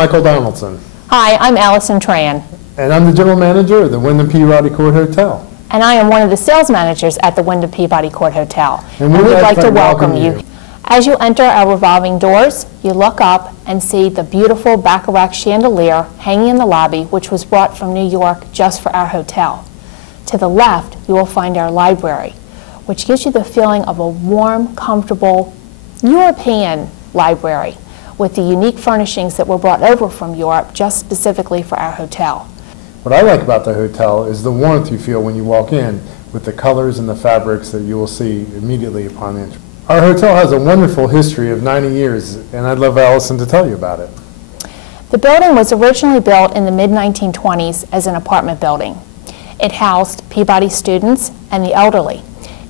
Michael Donaldson. Hi, I'm Allison Tran. And I'm the General Manager of the Wyndham Peabody Court Hotel. And I am one of the sales managers at the Wyndham Peabody Court Hotel. And we'd like to welcome you. As you enter our revolving doors, you look up and see the beautiful Bacharach chandelier hanging in the lobby, which was brought from New York just for our hotel. To the left, you will find our library, which gives you the feeling of a warm, comfortable European library with the unique furnishings that were brought over from Europe just specifically for our hotel. What I like about the hotel is the warmth you feel when you walk in with the colors and the fabrics that you will see immediately upon entry. Our hotel has a wonderful history of 90 years, and I'd love Allison to tell you about it. The building was originally built in the mid-1920s as an apartment building. It housed Peabody students and the elderly.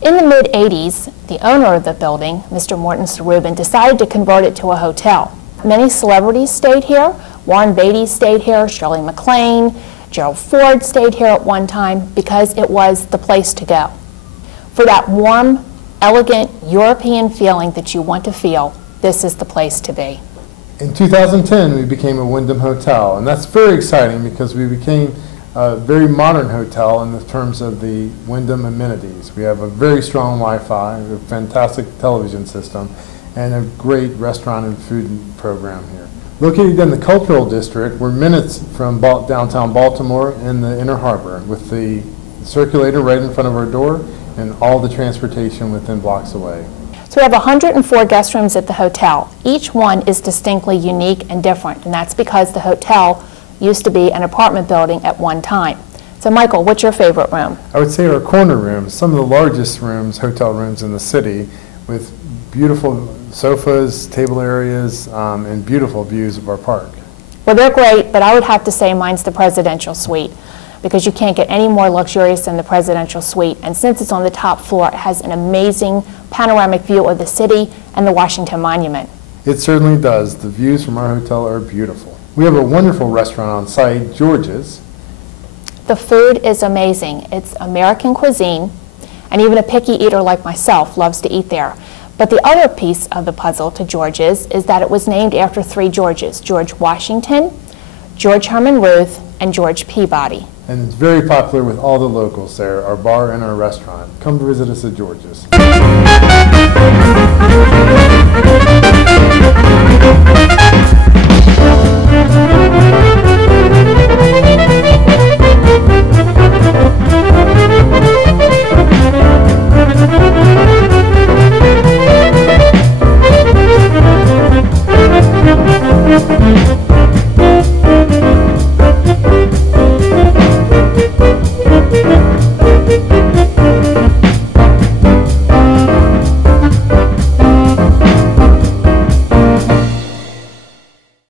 In the mid-80s, the owner of the building, Mr. Morton Sarubin, decided to convert it to a hotel. Many celebrities stayed here. Warren Beatty stayed here, Shirley MacLaine, Gerald Ford stayed here at one time because it was the place to go. For that warm, elegant European feeling that you want to feel, this is the place to be. In 2010, we became a Wyndham Hotel, and that's very exciting because we became a very modern hotel in the terms of the Wyndham amenities. We have a very strong Wi-Fi, a fantastic television system, and a great restaurant and food program here. Located in the Cultural District, we're minutes from downtown Baltimore and the Inner Harbor, with the circulator right in front of our door and all the transportation within blocks away. So we have 104 guest rooms at the hotel. Each one is distinctly unique and different, and that's because the hotel used to be an apartment building at one time. So Michael, what's your favorite room? I would say our corner rooms, some of the largest rooms, hotel rooms in the city, with beautiful sofas, table areas, and beautiful views of our park. Well, they're great, but I would have to say mine's the presidential suite, because you can't get any more luxurious than the presidential suite. And since it's on the top floor, it has an amazing panoramic view of the city and the Washington Monument. It certainly does. The views from our hotel are beautiful. We have a wonderful restaurant on site, George's. The food is amazing. It's American cuisine, and even a picky eater like myself loves to eat there. But the other piece of the puzzle to George's is that it was named after three Georges: George Washington, George Herman Ruth, and George Peabody. And it's very popular with all the locals there, our bar and our restaurant. Come visit us at George's.